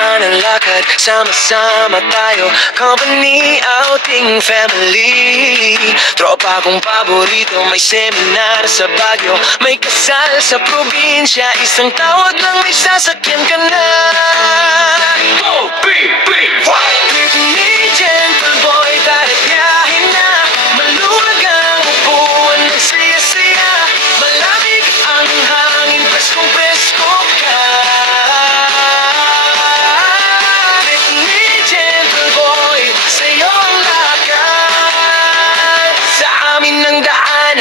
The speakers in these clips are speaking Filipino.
Ang lakad, sama-sama tayo. Company, outing, family. Tropa kong paborito, may seminar sa Baguio, may kasal sa probinsya. Isang tawag lang, may sasakyan ka na. Britney, gentle boy, tara't biyahe na. Maluwag ang upuan ng saya-saya. Malamig ang hangin, preskong presko ka. Britney, gentle boy, sa'yo ang lakad. Sa amin ang daan.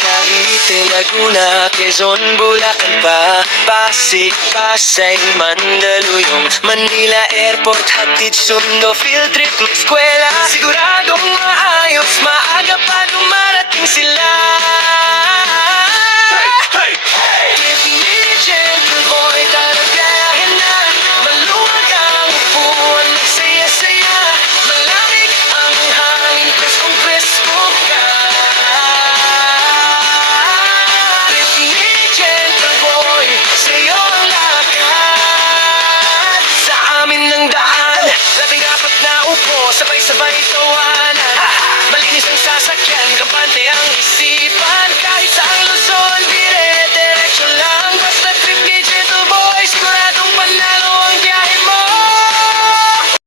Cavite, Laguna, Quezon, Bulacan pa, Pasig, Pasay, Mandaluyong, Manila Airport, hatid sundo, field trip, eskwela. Siguradong maayos, maaga pa dumarating sila. Hey, hey, hey!